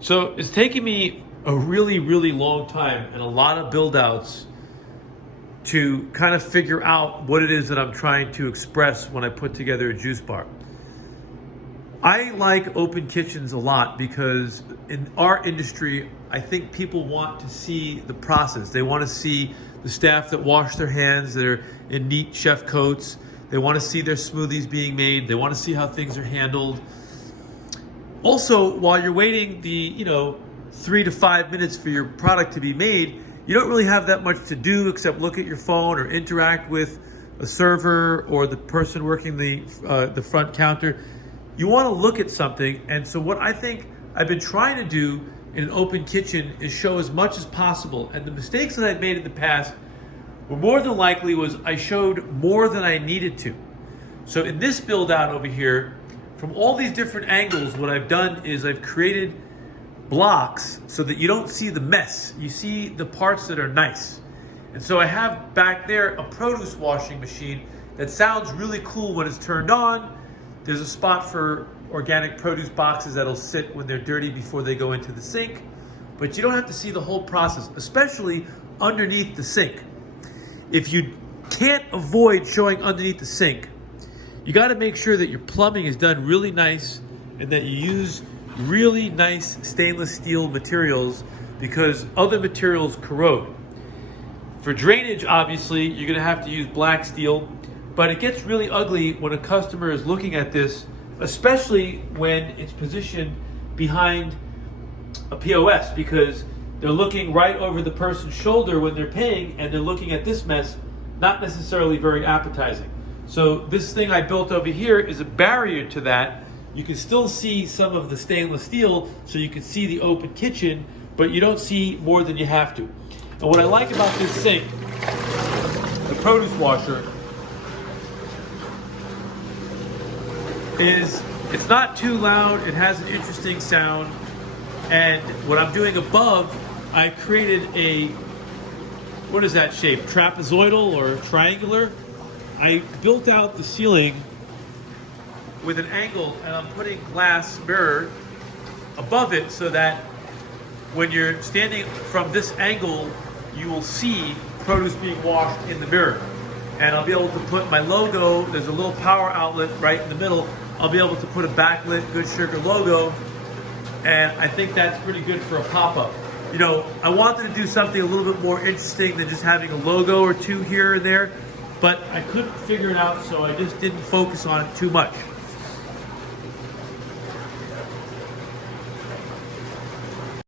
So it's taken me a really, really long time and a lot of build outs to kind of figure out what it is that I'm trying to express when I put together a juice bar. I like open kitchens a lot because in our industry, I think people want to see the process. They want to see the staff that wash their hands, that are in neat chef coats. They want to see their smoothies being made. They want to see how things are handled. Also, while you're waiting the 3 to 5 minutes for your product to be made, you don't really have that much to do except look at your phone or interact with a server or the person working the front counter. You want to look at something, and so what I think I've been trying to do in an open kitchen is show as much as possible. And the mistakes that I've made in the past were more than likely was I showed more than I needed to. So in this build out over here, from all these different angles, what I've done is I've created blocks so that you don't see the mess. You see the parts that are nice. And so I have back there a produce washing machine that sounds really cool when it's turned on. There's a spot for organic produce boxes that'll sit when they're dirty before they go into the sink. But you don't have to see the whole process, especially underneath the sink. If you can't avoid showing underneath the sink, you got to make sure that your plumbing is done really nice and that you use really nice stainless steel materials because other materials corrode. For drainage, obviously, you're going to have to use black steel, but it gets really ugly when a customer is looking at this, especially when it's positioned behind a POS, because they're looking right over the person's shoulder when they're paying, and they're looking at this mess, not necessarily very appetizing. So this thing I built over here is a barrier to that. You can still see some of the stainless steel, so you can see the open kitchen, but you don't see more than you have to. And what I like about this sink, the produce washer, is it's not too loud, it has an interesting sound, and what I'm doing above, I created a, what is that shape, trapezoidal or triangular? I built out the ceiling with an angle, and I'm putting glass mirror above it so that when you're standing from this angle, you will see produce being washed in the mirror. And I'll be able to put my logo, there's a little power outlet right in the middle. I'll be able to put a backlit Good Sugar logo, and I think that's pretty good for a pop-up. I wanted to do something a little bit more interesting than just having a logo or two here and there, but I couldn't figure it out, so I just didn't focus on it too much.